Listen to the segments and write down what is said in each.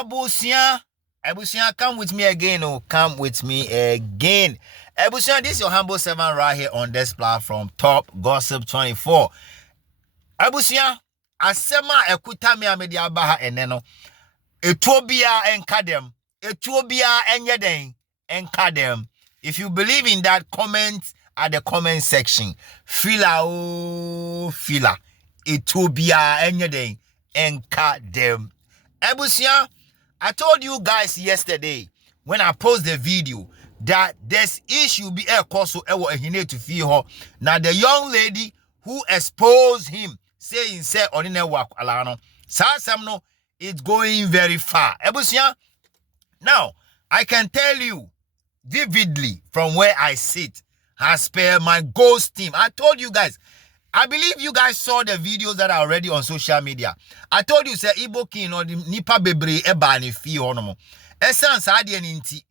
Ebusia, come with me again. Oh, come with me again. Ebusia, this is your humble servant right here on this platform, Top Gossip 24. Ebusia, asema ekuta mi amedi abaha eneno. Etobia enkadem. Etobia enyeden enkadem. If you believe in that, comment at the comment section. Fila o fila. Etobia enyeden enkadem. Ebusia, I told you guys yesterday when I posted the video that this issue be a cause so to feel her. Now the young lady who exposed him saying say ordinary work alano. Sasamno it's going very far. Ebusia, now I can tell you vividly from where I sit as per my ghost team. I told you guys. I believe you guys saw the videos that are already on social media. I told you, say, Igbo king or the nipa bebre eba ni fi onomo. Essence inti.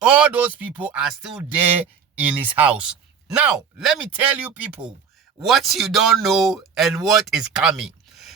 All those people are still there in his house. Now, let me tell you people what you don't know and what is coming.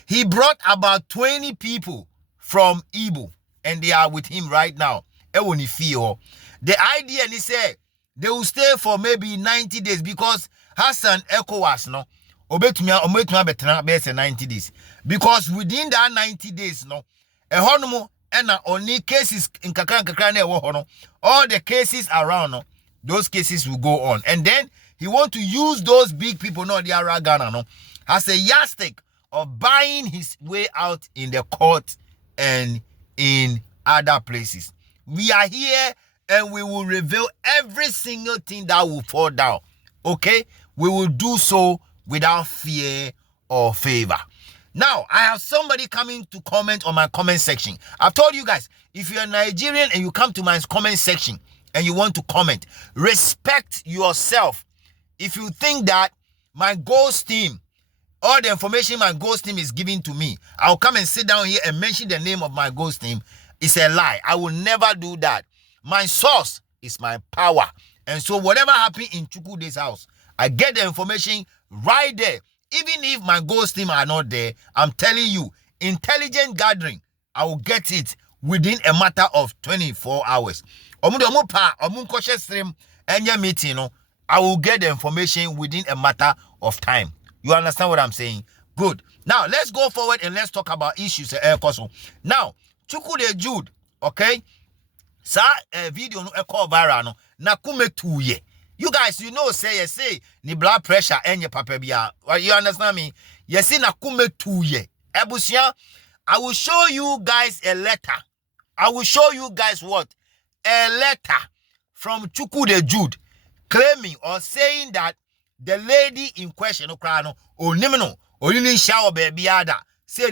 He brought about 20 people from Igbo and they are with him right now. Ewoni fi ho. The idea is say they will stay for maybe 90 days because Hassan ECOWAS no. Obetumia betena be 90 days because within that 90 days no ehonomo ena only cases in kakran na ewo hono all the cases around no those cases will go on and then he want to use those big people no the Aragana no as a yardstick of buying his way out in the court and in other places. We are here and we will reveal every single thing that will fall down. Okay, we will do so without fear or favor. Now, I have somebody coming to comment on my comment section. I've told you guys, if you're Nigerian and you come to my comment section and you want to comment, respect yourself. If you think that my ghost team, all the information my ghost team is giving to me, I'll come and sit down here and mention the name of my ghost team, it's a lie. I will never do that. My source is my power. And so whatever happened in Chukude's house, I get the information right there. Even if my ghost team are not there, I'm telling you, intelligent gathering, I will get it within a matter of 24 hours. Meeting, I will get the information within a matter of time. You understand what I'm saying? Good. Now, let's go forward and let's talk about issues. Now, Chukude Jude, okay? Sa video no call viral no na kume 2 years. You guys, you know, say ni blood pressure and your papa bia. You understand me? You see na kume 2 years. Ebusia, I will show you guys a letter. I will show you guys what? A letter from Chukude Jude claiming or saying that the lady in question, no, or nimino, or you need shower baby ada. Say.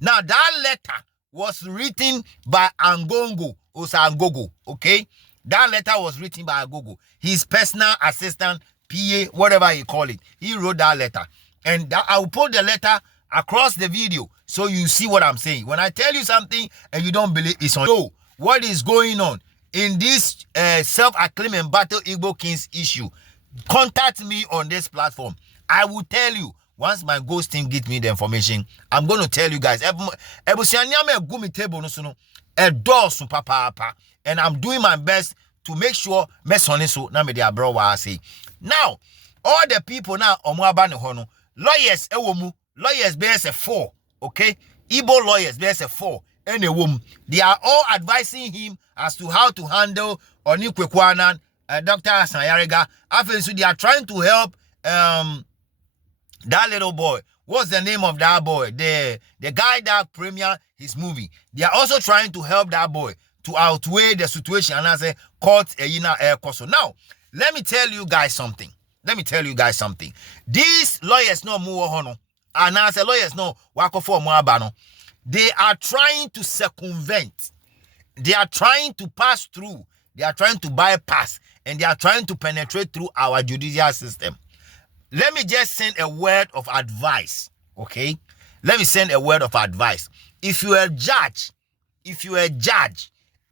Now that letter was written by Angongo or Sangogo, okay? That letter was written by Agogo, his personal assistant, PA, whatever you call it. He wrote that letter. And I will put the letter across the video so you see what I'm saying. When I tell you something and you don't believe it's on. So, what is going on in this self-acclaim and battle Igbo Kings issue? Contact me on this platform. I will tell you. Once my ghost team gives me the information, I'm going to tell you guys. And I'm doing my best to make sure now all the people now lawyers lawyers bears a 4, okay? Igbo lawyers bears a 4 and a woman. They are all advising him as to how to handle Oni Kwekwanan, Dr. Asanyariga. So they are trying to help that little boy. What's the name of that boy? The guy that premiered his movie. They are also trying to help that boy to outweigh the situation and as a court air course. Now, let me tell you guys something. These lawyers no more hono. And as a lawyers no wako for moabano. They are trying to circumvent. They are trying to pass through. They are trying to bypass. And they are trying to penetrate through our judicial system. Let me just send a word of advice, okay? Let me send a word of advice. If you're a judge,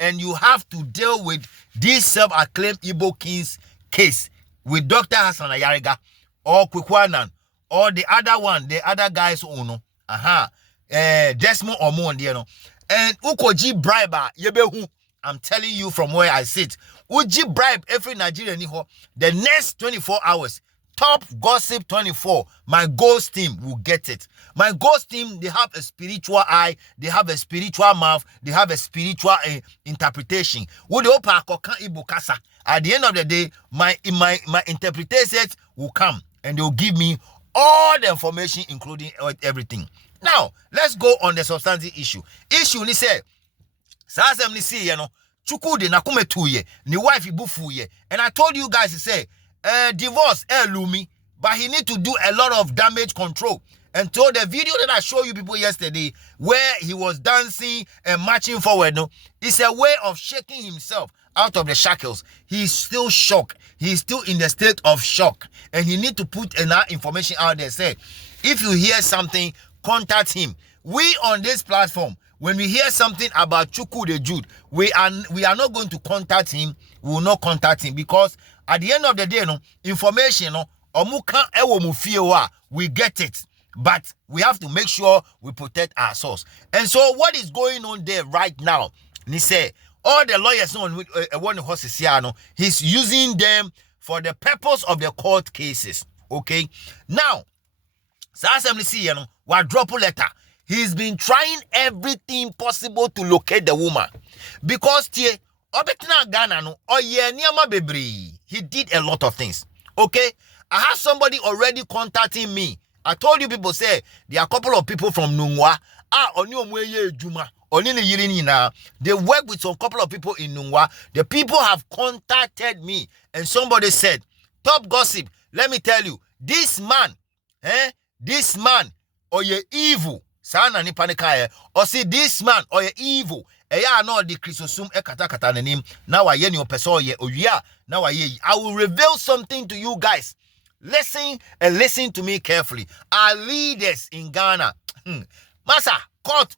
and you have to deal with this self-acclaimed Igbo Kings case with Dr. Hassan Ayariga or Kwekwanan or the other one, the other guys, Desmond Omondi, And ukoji bribe yebehu. I'm telling you from where I sit. Uji bribe every Nigerian the next 24 hours. Top Gossip 24, my ghost team will get it. My ghost team, they have a spiritual eye, they have a spiritual mouth, they have a spiritual interpretation. At the end of the day, my interpreters will come and they'll give me all the information, including everything. Now, let's go on the substantive issue. Issue ni say, Sasem ni si Chukude na kume tuye, ni wife ibufuye. And I told you guys to say, divorce, Lumi, but he need to do a lot of damage control. And so the video that I showed you people yesterday, where he was dancing and marching forward, it's a way of shaking himself out of the shackles. He's still shocked. He's still in the state of shock. And he need to put enough information out there. Say, if you hear something, contact him. We on this platform, when we hear something about Chukude Jude, we are not going to contact him. We will not contact him because at the end of the day, information, we get it. But we have to make sure we protect our source. And so what is going on there right now? He say all the lawyers he's using them for the purpose of the court cases. Okay. Now, we drop a letter. He's been trying everything possible to locate the woman. Because he did a lot of things. Okay? I have somebody already contacting me. I told you people say there are a couple of people from Nungwa. They work with some couple of people in Nungwa. The people have contacted me. And somebody said, Top Gossip, let me tell you, this man, or you're evil. Sana ni panika or see this man or you're evil. Eya no the Christosum ekata name. Now I your person ye oya. Now I will reveal something to you guys. Listen and listen to me carefully. Our leaders in Ghana. Masa, court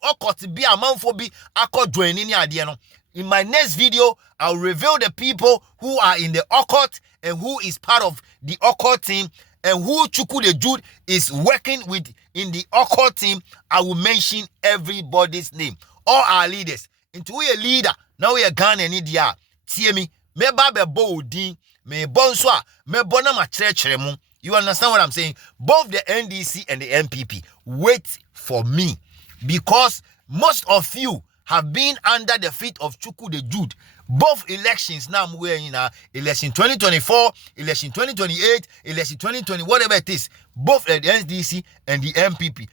be a man for be a court joining no. In my next video, I'll reveal the people who are in the occult and who is part of the occult team and who Chukude Jude is working with in the occult team. I will mention everybody's name. All our leaders. Into we a leader. Now we are Ghana and India. See me. Me babe boldin. Me bonswa. Me bonama chrechemu. You understand what I'm saying? Both the NDC and the MPP. Wait for me. Because most of you have been under the feet of Chukude Jude. Both elections now we're in election 2024, election 2028, election 2020, whatever it is. Both the NDC and the MPP.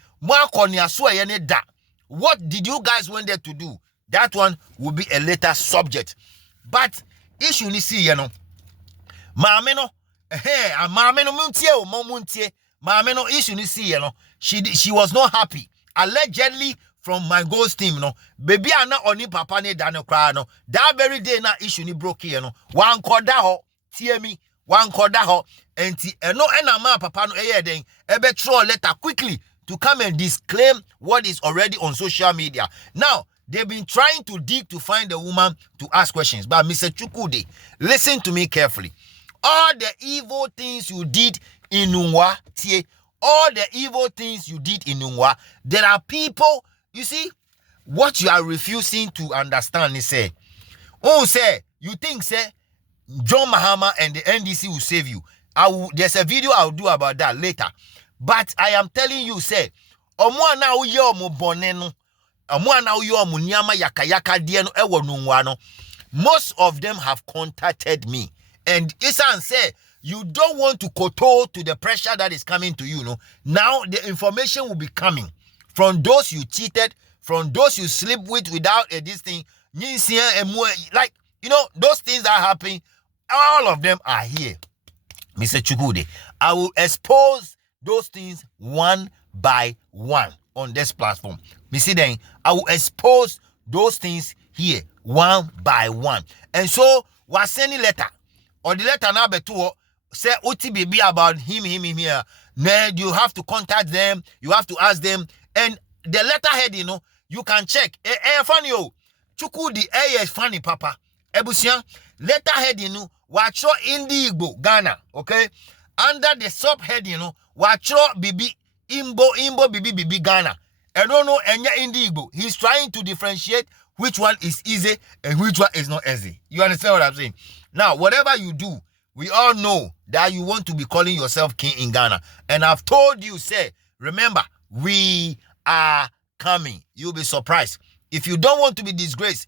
What did you guys want there to do? That one will be a later subject. But issue ni see Mameno issue ni see she was not happy. Allegedly from my ghost team, baby, I not only papa ne dano cry, that very day na issue ni broke here, one koda ho, tear me, one koda ho, and no enama papa no then ebe throw letter quickly to come and disclaim what is already on social media. Now, they've been trying to dig to find a woman to ask questions, but Mr. Chukude, listen to me carefully. All the evil things you did in Nungwa, all the evil things you did in Nungwa, there are people. You see, what you are refusing to understand is say, you think say John Mahama and the NDC will save you. There's a video I'll do about that later. But I am telling you, say, most of them have contacted me. And Isan say, you don't want to kowtow to the pressure that is coming to you. Now the information will be coming from those you cheated, from those you sleep with without this thing. Like, those things that happen, all of them are here. Mr. Chukude, I will expose those things one by one on this platform. Mr. Then, I will expose those things here one by one. And so, we're sending letter. Or the letter number 2 say OTBB about him here. Then you have to contact them. You have to ask them. And the letterhead, you can check. Funny, Chukude, funny, Papa. Ebusia, letterhead, watch in the Igbo, Ghana, okay? Under the subhead, watch Bibi, Imbo, Bibi, Ghana. I don't know any Igbo. He's trying to differentiate which one is easy and which one is not easy. You understand what I'm saying? Now, whatever you do, we all know that you want to be calling yourself king in Ghana. And I've told you, say, remember, we are coming. You'll be surprised. If you don't want to be disgraced,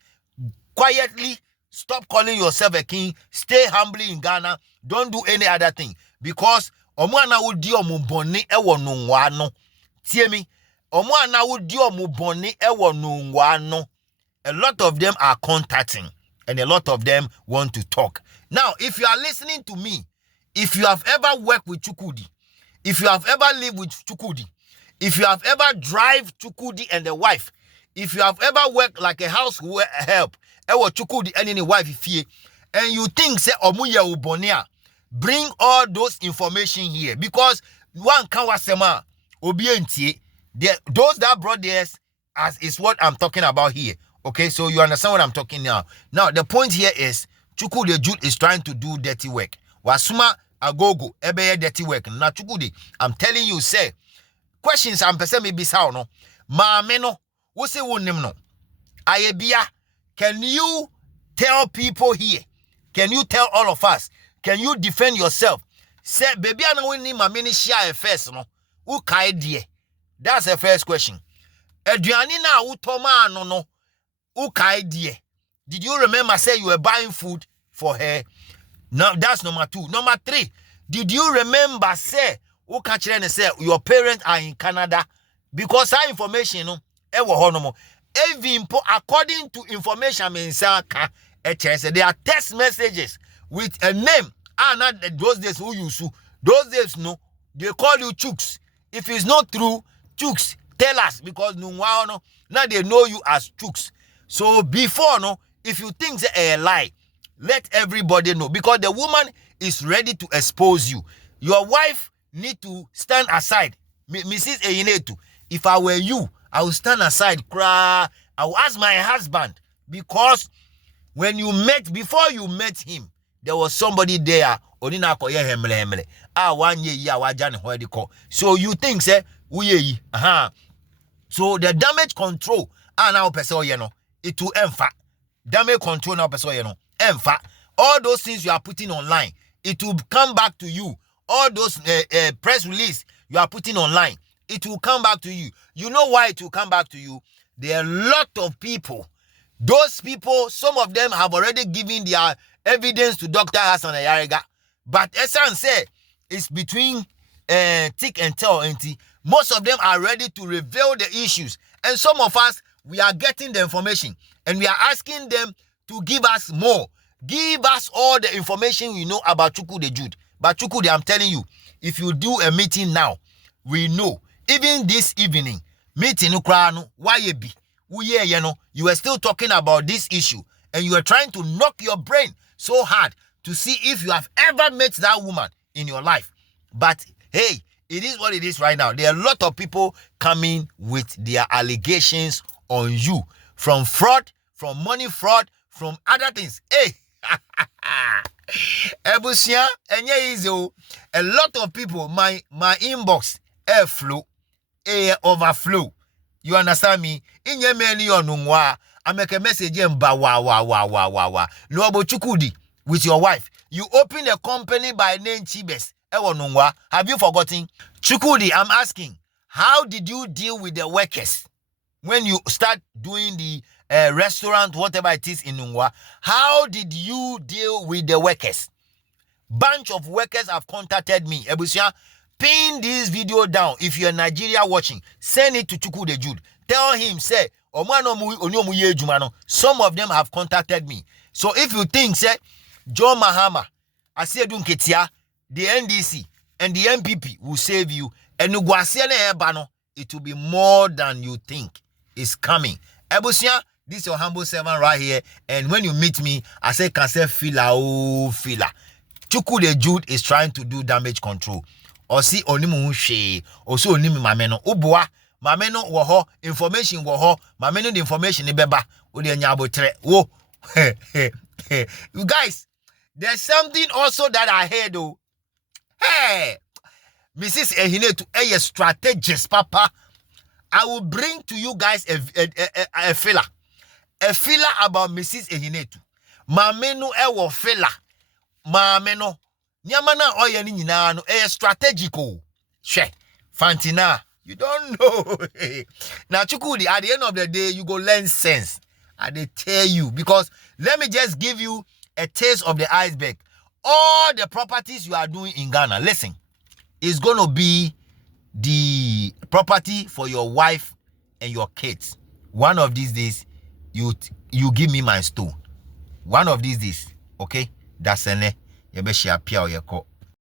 quietly stop calling yourself a king. Stay humbly in Ghana. Don't do any other thing. Because omwana wudi omuboni ewo nungwano. Hear me? Omwana wudi omuboni ewo nungwano. A lot of them are contacting. And a lot of them want to talk. Now, if you are listening to me, if you have ever worked with Chukude, if you have ever lived with Chukude, if you have ever drive Chukude and the wife, if you have ever worked like a house help, ewo Chukude and any wife fie, and you think say omuye ubonia, bring all those information here, because one kawasema obientie, those that brought this as is what I'm talking about here. Okay, so you understand what I'm talking now. Now, the point here is, Chukude Jude is trying to do dirty work. Wasuma agogo, ebeye dirty work. Now, Chukude, I'm telling you, say, questions I'm person maybe sao no. Maameno, wo se wo nim no. Ayebia, can you tell people here? Can you tell all of us? Can you defend yourself? Say, baby, I know we need my mini share first, no. Who kai die? That's the first question. Eduani na utoma no. Ukai die. Did you remember say you were buying food for her? No, that's number 2. Number 3, did you remember say Ukachirene say your parents are in Canada? Because that information no even according to information there are text messages with a name. Not those days who you sue. Those days no, they call you Chuks. If it's not true, Chuks, tell us, because no now they know you as Chuks. So before no, if you think it's a lie, let everybody know, because the woman is ready to expose you. Your wife need to stand aside. Mrs. Eyinetu, if I were you, I would stand aside, cry. I will ask my husband, because when you met, before you met him, there was somebody there. So you think say so the damage control now person it will emfa damage control now person emfa all those things you are putting online, it will come back to you. All those press release you are putting online, it will come back to you. You know why it will come back to you? There are a lot of people. Those people, some of them have already given their evidence to Dr. Hassan Ayariga. But Esan said it's between thick and tell. Most of them are ready to reveal the issues. And some of us, we are getting the information. And we are asking them to give us more. Give us all the information we know about Chukude Jude. But Chukude, I'm telling you, if you do a meeting now, we know. Even this evening, meeting Ukraino, YAB, you were still talking about this issue. And you were trying to knock your brain so hard to see if you have ever met that woman in your life. But hey, it is what it is right now. There are a lot of people coming with their allegations on you. From fraud, from money fraud, from other things. Hey! Ebusia, a lot of people, my inbox, overflow. You understand me? In your many onungwa, I make a message in wa. Lobo Chukude with your wife. You open a company by name Chibes. Have you forgotten? Chukude, I'm asking, how did you deal with the workers when you start doing the restaurant, whatever it is in Nungwa? How did you deal with the workers? Bunch of workers have contacted me. Ebusia, pin this video down. If you're in Nigeria watching, send it to Chukude Jude. Tell him, say, some of them have contacted me. So if you think, say, Joe Mahama, I say, the NDC and the MPP will save you, and it will be more than you think is coming. Ebusia, this is your humble servant right here, and when you meet me, I say, fila. Chukude Jude is trying to do damage control. Or see onimu she, or so onimi mameno. Ubwa, mameno woho, information woho, mameno the information ibeba, udi nyabo tre. Whoa, you guys, there's something also that I heard though. Hey, Mrs. Ehinetu, a strategist, papa. I will bring to you guys a filler about Mrs. Ehinetu. Mamenu ewo filler. Mameno. Nyamana oye ni nyina no strategical. She. Fantina. You don't know. Now, Chukude, at the end of the day, you go learn sense. I they tell you. Because let me just give you a taste of the iceberg. All the properties you are doing in Ghana, listen, it's going to be the property for your wife and your kids. One of these days, you give me my stone. One of these days, okay? That's ene. You be share pia or